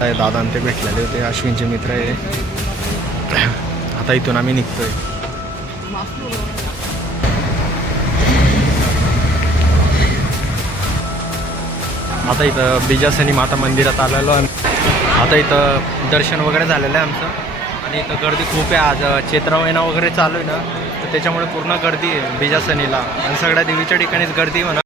दादा ते भेटलेले होते, अश्विनचे मित्र आहे. आता इथून आम्ही निघतोय. आता इथं बिजासनी माता मंदिरात आलेलो आहे. आता इथं दर्शन वगैरे झालेलं आहे आमचं. आणि इथं गर्दी खूप आहे. आज चैत्र महिना वगैरे चालू आहे ना, तर त्याच्यामुळे पूर्ण गर्दी आहे बिजासनीला. आणि सगळ्या देवीच्या ठिकाणीच गर्दी म्हणा.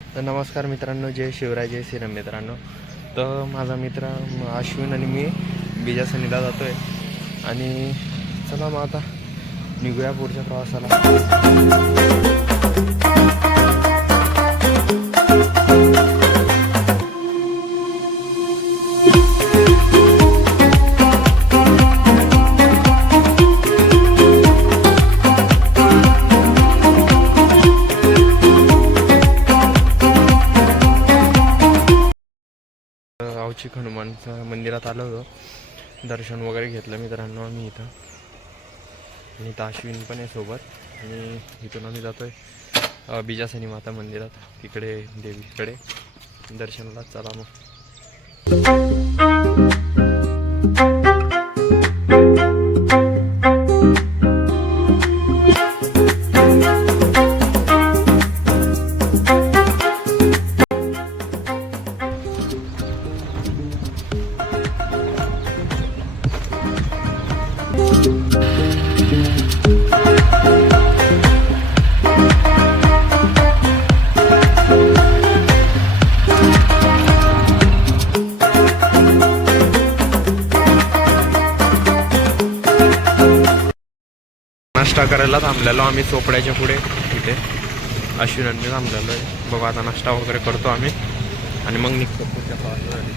तर नमस्कार मित्रांनो, जय शिवराय, जय श्रीराम मित्रांनो. तर माझा मित्र अश्विन आणि मी बिजासनीला जातो आहे. आणि चला मग आता निघूया पुढच्या प्रवासाला. गावची हनुमानच्या मंदिरात आलो होतो, दर्शन वगैरे घेतलं मित्रांनो आम्ही इथं. आणि इथं अश्विन पण आहे सोबत. आणि इथून आम्ही जातो आहे बिजासनी माता मंदिरात, तिकडे देवीकडे दर्शनाला. चला मग. नाश्ता करायला थांबलेलो आम्ही चोपड्याच्या पुढे. तिथे अश्विनांनी थांबलेलो आहे. बघू आता नाश्ता वगैरे करतो आम्ही आणि मग निघतो पुढच्या प्रवासासाठी.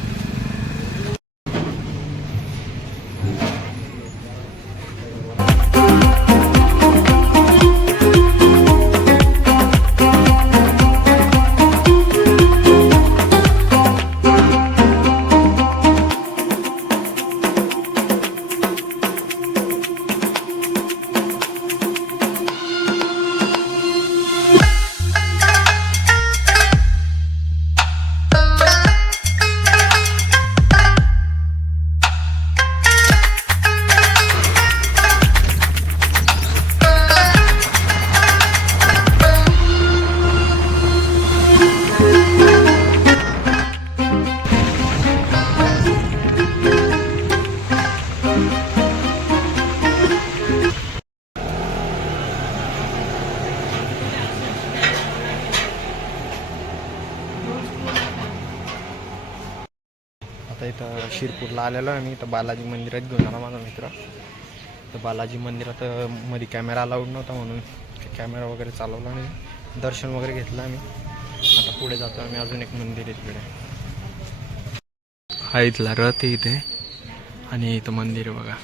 आता इथं शिरपूरला आलेलो आहे मी. इथं बालाजी मंदिरात घेऊन आला माझा मित्र. तर बालाजी मंदिरात मध्ये कॅमेरा अलाउड नव्हता म्हणून कॅमेरा वगैरे चालवला आणि दर्शन वगैरे घेतलं आम्ही. आता पुढे जातो आम्ही. अजून एक मंदिर आहे तिकडे. हा इथला रथ आहे इथे. आणि इथं मंदिर आहे बघा.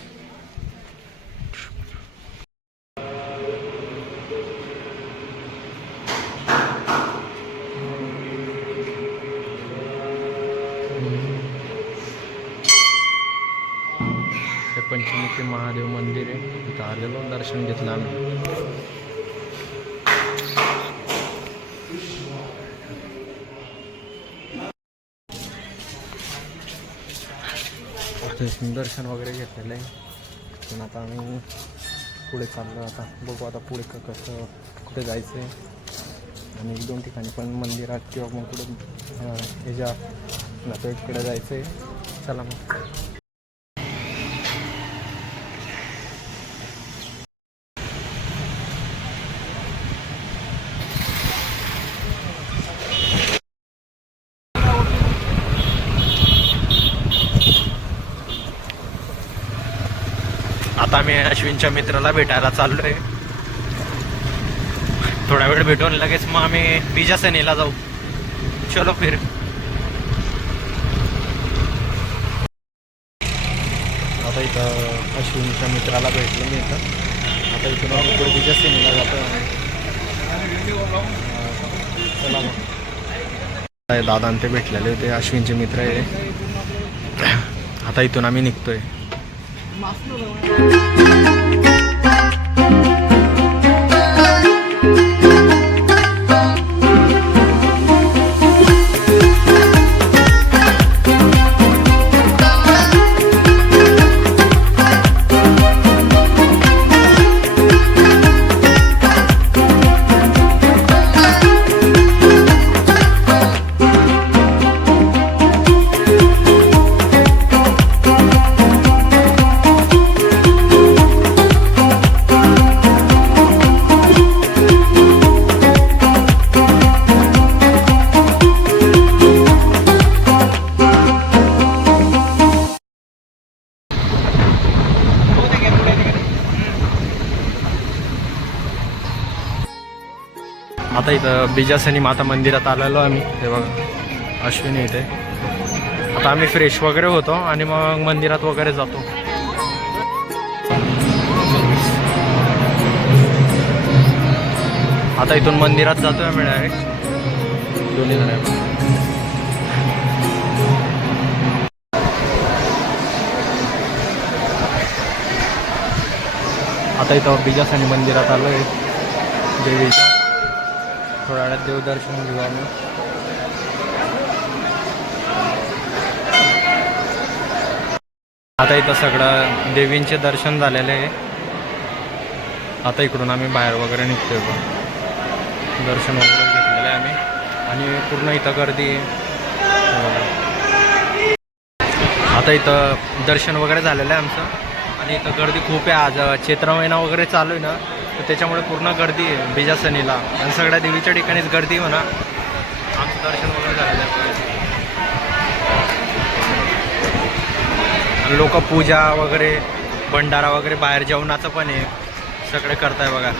पंचमुखी महादेव मंदिर आहे. इथं आलेलो, दर्शन घेतलं आम्ही. दर्शन वगैरे घेतलेलं आहे. पण आता आम्ही पुढे चाललो. आता बघू आता पुढे कसं कुठे जायचं आहे. आणि 1-2 ठिकाणी पण मंदिरात किंवा मग कुठं ह्याच्या नातेवाईकडे जायचं आहे. चला मग. आता मी अश्विनच्या मित्राला भेटायला चाललोय. थोडा वेळ भेटून लगेच मग आम्ही बीजासनीला जाऊ. चलो फिर. आता इथं अश्विनच्या मित्राला भेटलो मी इथं. आता इथून पुढे बीजासनीला जातो. चला मग. दादा ते भेटलेले होते, अश्विनचे मित्र आहे. आता इथून आम्ही निघतोय. आता इथं बीजासनी माता मंदिरात आलेलो आम्ही. हे बघा अश्विनी इथे. आता आम्ही फ्रेश वगैरे होतो आणि मग मंदिरात वगैरे जातो. आता इथून मंदिरात जातोय आम्ही डायरेक्ट. दोन्ही जण. आता इथं बीजासनी मंदिरात आलोय देवीच्या. थोड्या वेळात देवदर्शन घेऊ आम्ही. आता इथं सगळं देवींचे दर्शन झालेले आहे. आता इकडून आम्ही बाहेर वगैरे निघतोय. दर्शन वगैरे घेतलेलं आहे आम्ही आणि पूर्ण इथं गर्दी आहे. आता इथं दर्शन वगैरे झालेलं आहे आमचं आणि इथं गर्दी खूप आहे. आज चैत्र महिना वगैरे चालू आहे ना, तर त्याच्यामुळे पूर्ण गर्दी आहे बीजासनीला आणि सगळ्या देवीच्या ठिकाणीच गर्दी म्हणा. आमचं दर्शन वगैरे झालेलं आहे. लोक पूजा वगैरे, भंडारा वगैरे, बाहेर जेवणाचं पण आहे. सगळे करताय बघा.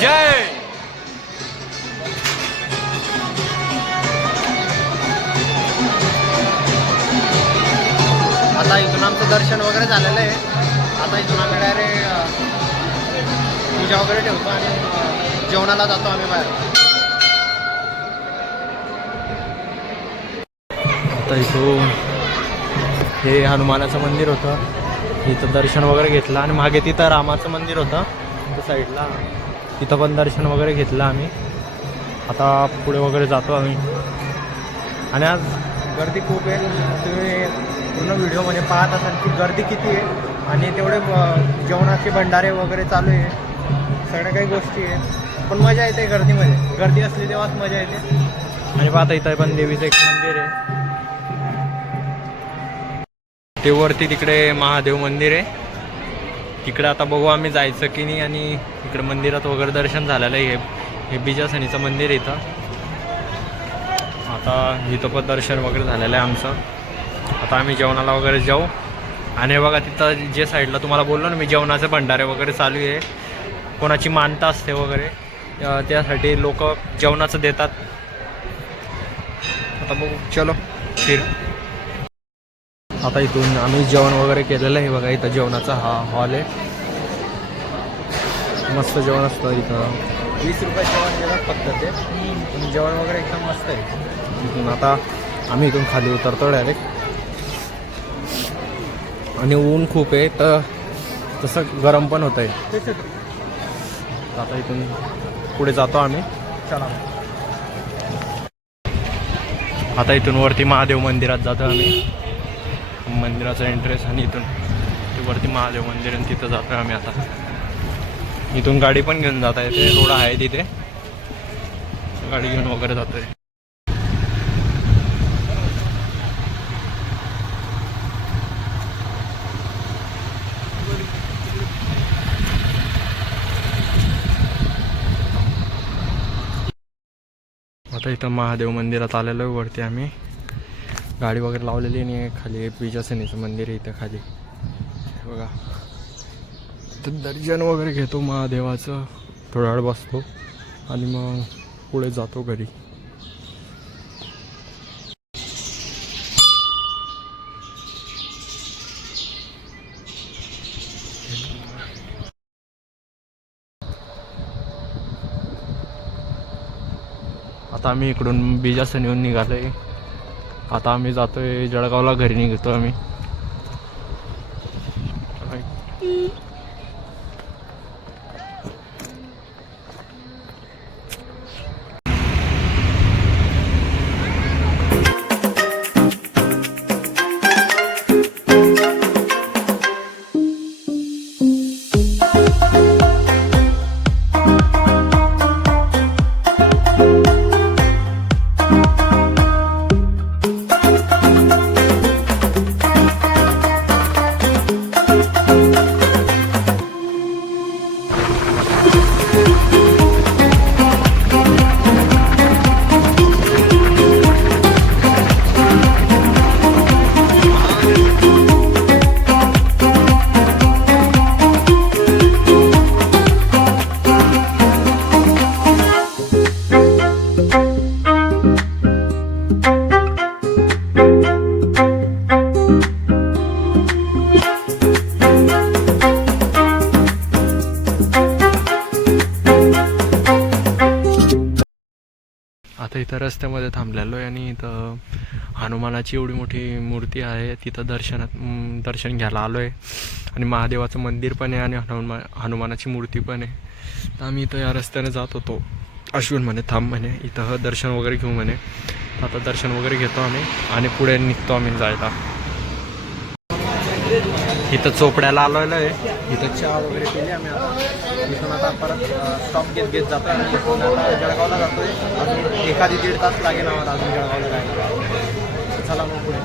जय. आता इथून आमचं दर्शन वगैरे झालेलं आहे. आता इथून आम्ही डायरेक्ट पूजा वगैरे ठेवतो आणि जेवणाला जातो आम्ही बाहेर. आता इथून हे हनुमानाचं मंदिर होतं, इथं दर्शन वगैरे घेतलं आणि मागे तिथं रामाचं मंदिर होतं त्या साईडला. तिथं पण दर्शन वगैरे घेतलं आम्ही. आता पुढे वगैरे जातो आम्ही. आणि आज गर्दी खूप आहे. तुम्ही पूर्ण व्हिडिओमध्ये पाहत असाल की गर्दी किती आहे आणि तेवढे जेवणाचे भंडारे वगैरे चालू आहे. सगळ्या काही गोष्टी आहे, पण मजा येते गर्दीमध्ये. गर्दी असली तेव्हाच मजा येते. आणि पाहता इथं पण देवीचं एक मंदिर आहे. ते वरती तिकडे महादेव मंदिर आहे. तिकडे आता बघू आम्ही जायचं की नाही. आणि इकडे मंदिरात वगैरे दर्शन झालेलं आहे. हे बीजासनीचं मंदिर आहे इथं. आता इथं पण दर्शन वगैरे झालेलं आहे आमचं. आता आम्ही जेवणाला वगैरे जाऊ. आणि बघा तिथं जे साईडला तुम्हाला बोललो ना मी, जेवणाचे भंडारे वगैरे चालू आहे. कोणाची मानता असते वगैरे त्यासाठी लोक जेवणाचं देतात. आता बघू. चलो फिर. आता इथून आम्ही जेवण वगैरे केलेलं आहे. बघा इथं जेवणाचा हा हॉल आहे. मस्त जेवण असतं इथं. 20 रुपये जेवण देतात फक्त ते. पण जेवण वगैरे एकदम मस्त आहे. इथून आता आम्ही इथून खाली उतरतो डायरेक्ट. आणि ऊन खूप आहे तर तसं गरम पण होत आहे. आता इथून पुढे जातो आम्ही. चला मग. आता इथून वरती महादेव मंदिरात जातो आम्ही. मंदिराचा एंट्रेस आणि इथून ते वरती महादेव मंदिर आणि तिथं जातो आम्ही. आता इथून गाडी पण घेऊन जाता येते, रोड आहे तिथे, गाडी घेऊन वगैरे जातोय. आता इथं महादेव मंदिरात आलेलो आहे. वरती आम्ही गाडी वगैरे लावलेली आणि खाली बीजासनीचं मंदिर आहे इथं खाली बघा. तर दर्शन वगैरे घेतो महादेवाचं, थोडा वेळ बसतो आणि मग पुढे जातो घरी. आता आम्ही इकडून बीजासन येऊन निघालो आहे. आता आम्ही जातोय जळगावला, घरी निघतो आम्ही. आता इथं रस्त्यामध्ये थांबलेलो आहे आणि इथं हनुमानाची एवढी मोठी मूर्ती आहे, तिथं दर्शन घ्यायला आलो आहे. आणि महादेवाचं मंदिर पण आहे आणि हनुमानाची मूर्ती पण आहे. तर आम्ही इथं या रस्त्याने जात होतो. अश्विन म्हणे थांब म्हणे इथं दर्शन वगैरे घेऊ म्हणे. आता दर्शन वगैरे घेतो आम्ही आणि पुढे निघतो आम्ही जायला. इथं चोपड्याला आलेलो आहे. इथं चहा वगैरे केली आम्ही. आता इथून आता परत स्टॉप घेत जातो आणि इथून आता जळगावला जातोय. अजून 1-1.5 तास लागेल आम्हाला अजून जळगावला जायला. चला मग पुढे.